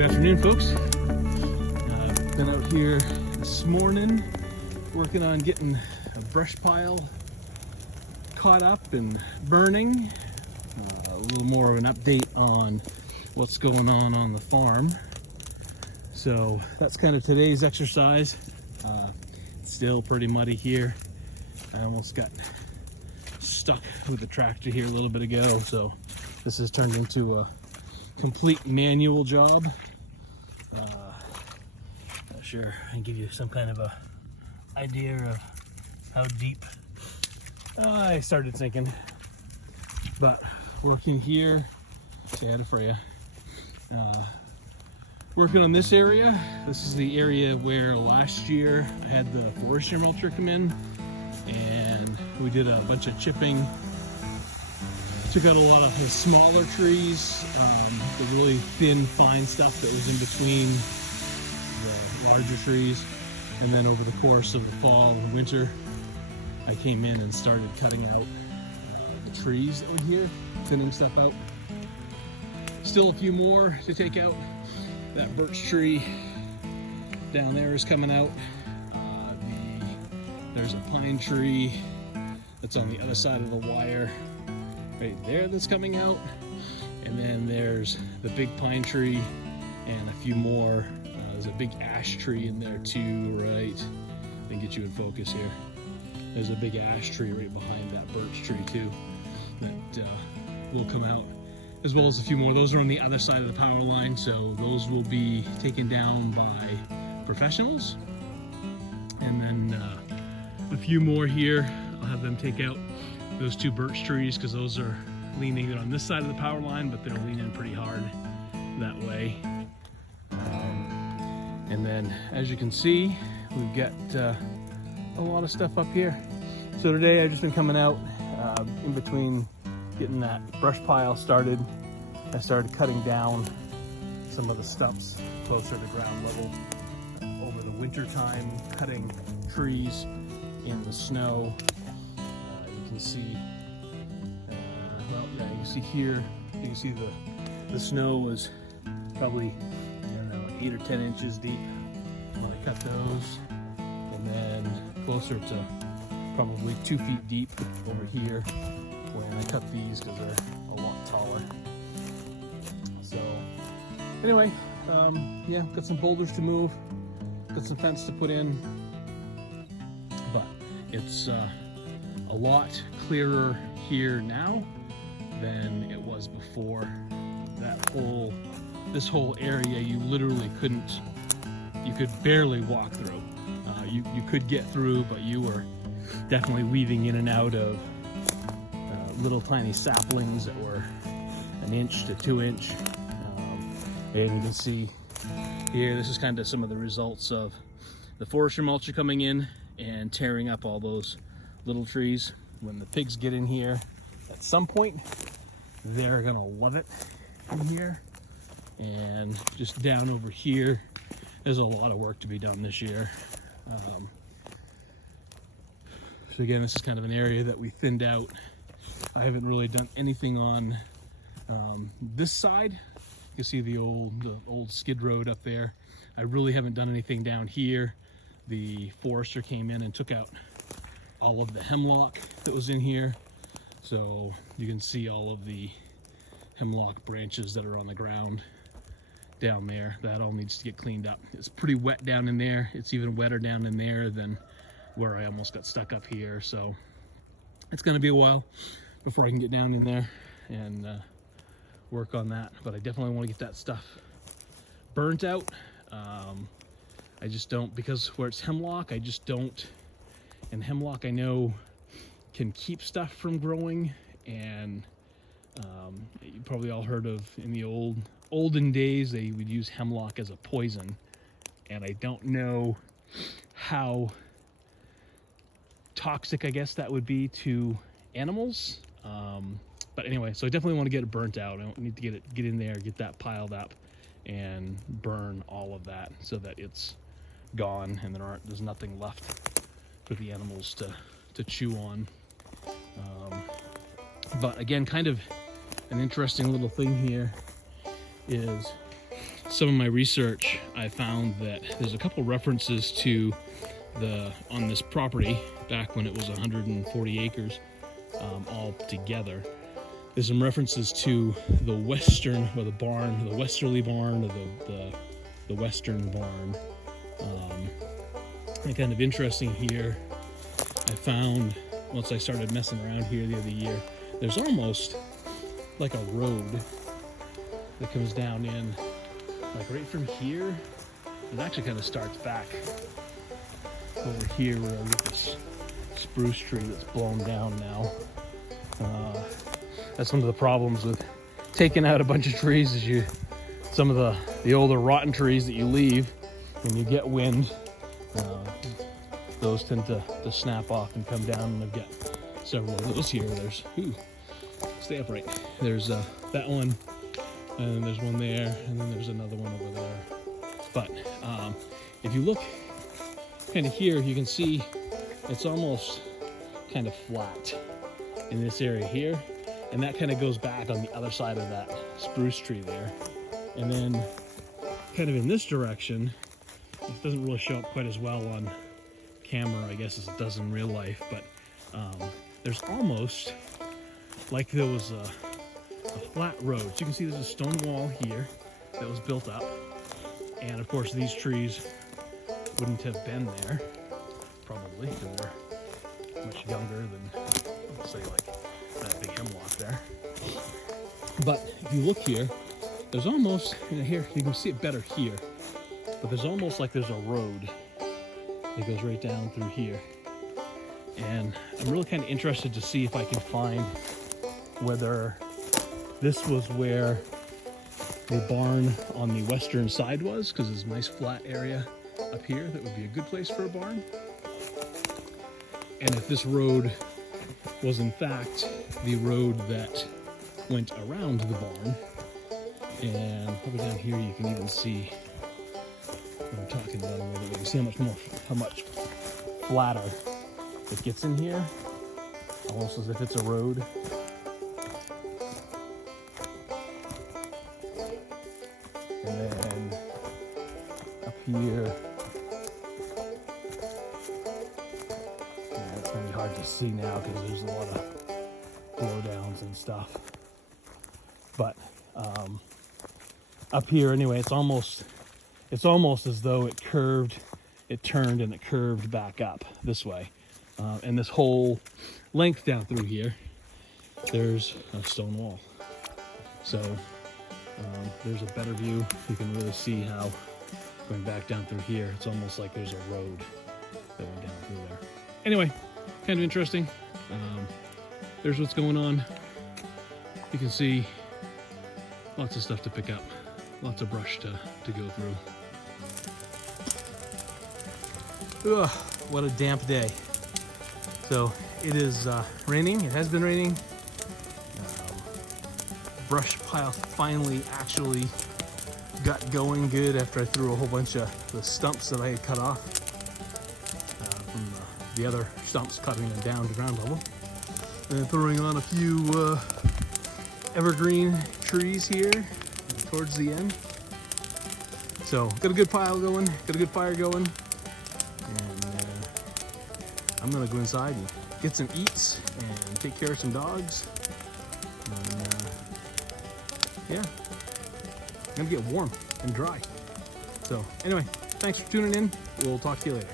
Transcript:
Good afternoon, folks. Been out here this morning working on getting a brush pile caught up and burning. A little more of an update on what's going on the farm. So that's kind of today's exercise. It's still pretty muddy here. I almost got stuck with the tractor here a little bit ago, so this has turned into a complete manual job. Not sure I can give you some kind of a idea of how deep I started sinking, but working here, I had it for you. Working on this area. This is the area where last year I had the forestry mulcher come in, and we did a bunch of chipping. Took out a lot of the smaller trees, the really thin, fine stuff that was in between the larger trees. And then over the course of the fall and winter, I came in and started cutting out the trees that were here, thinning stuff out. Still a few more to take out. That birch tree down there is coming out. There's a pine tree that's on the other side of the wire right there that's coming out. And then there's the big pine tree and a few more. There's a big ash tree in there too, right? Let me get you in focus here. There's a big ash tree right behind that birch tree too that will come out, as well as a few more. Those are on the other side of the power line, so those will be taken down by professionals. And then a few more here, I'll have them take out those two birch trees because those are leaning on this side of the power line, but they're leaning pretty hard that way. And then as you can see, we've got a lot of stuff up here. So today I've just been coming out in between getting that brush pile started. I started cutting down some of the stumps closer to ground level over the winter time, cutting trees in the snow. You can see, well, yeah, you can see here, you can see the snow was probably, I don't know, 8 or 10 inches deep when I cut those. And then closer to probably 2 feet deep over here when I cut these because they're a lot taller. So anyway, yeah, got some boulders to move, got some fence to put in, but it's a lot clearer here now than it was before. This whole area, you literally couldn't, you could barely walk through. You could get through, but you were definitely weaving in and out of little tiny saplings that were 1 inch to 2 inch. And you can see here, this is kind of some of the results of the forestry mulcher coming in and tearing up all those little trees. When the pigs get in here, at some point, they're gonna love it in here. And just down over here, there's a lot of work to be done this year. So again, this is kind of an area that we thinned out. I haven't really done anything on this side. You can see the old skid road up there. I really haven't done anything down here. The forester came in and took out all of the hemlock that was in here. So you can see all of the hemlock branches that are on the ground down there. That all needs to get cleaned up. It's pretty wet down in there. It's even wetter down in there than where I almost got stuck up here. So it's gonna be a while before I can get down in there and work on that. But I definitely want to get that stuff burnt out. I just don't, because where it's hemlock, I just don't. And hemlock, I know, can keep stuff from growing. And you probably all heard of, in the olden days, they would use hemlock as a poison. And I don't know how toxic, I guess, that would be to animals. But anyway, so I definitely want to get it burnt out. I don't need to get in there, get that piled up, and burn all of that so that it's gone and there's nothing left for the animals to chew on. But again, kind of an interesting little thing here is, some of my research, I found that there's a couple references to on this property back when it was 140 acres all together. There's some references to the western, or the barn, the westerly barn, or the western barn. And kind of interesting here, I found once I started messing around here the other year, there's almost like a road that comes down in, like right from here. It actually kind of starts back over here where I get this spruce tree that's blown down now. That's one of the problems with taking out a bunch of trees, is some of the older rotten trees that you leave when you get wind, those tend to snap off and come down, and I've got several of those here. There's, stay upright. There's that one, and then there's one there, and then there's another one over there. But if you look kind of here, you can see it's almost kind of flat in this area here, and that kind of goes back on the other side of that spruce tree there. And then kind of in this direction, it doesn't really show up quite as well on camera, I guess, as it does in real life, but there's almost like there was a flat road. So you can see there's a stone wall here that was built up, and of course these trees wouldn't have been there, probably, because they're much younger than, let's say, like that big hemlock there. But if you look here, there's almost, here you can see it better here, but there's almost like there's a road that goes right down through here. And I'm really kind of interested to see if I can find whether this was where the barn on the western side was, because there's a nice flat area up here that would be a good place for a barn. And if this road was in fact the road that went around the barn. And over down here you can even see what I'm talking about a little bit. You can see how much flatter it gets in here, almost as if it's a road. And then up here, yeah, it's gonna be hard to see now because there's a lot of blowdowns and stuff. But up here anyway, it's almost as though it turned and it curved back up this way. And this whole length down through here, there's a stone wall. So there's a better view. You can really see how going back down through here, it's almost like there's a road that went down through there. Anyway, kind of interesting. There's what's going on. You can see lots of stuff to pick up, lots of brush to go through. Ugh, what a damp day. So it is raining. It has been raining. Brush pile finally actually got going good after I threw a whole bunch of the stumps that I had cut off from the other stumps, cutting them down to ground level, and then throwing on a few evergreen trees here towards the end. So got a good pile going, got a good fire going, and I'm gonna go inside and get some eats and take care of some dogs. And, yeah, I'm gonna get warm and dry. So anyway, thanks for tuning in. We'll talk to you later.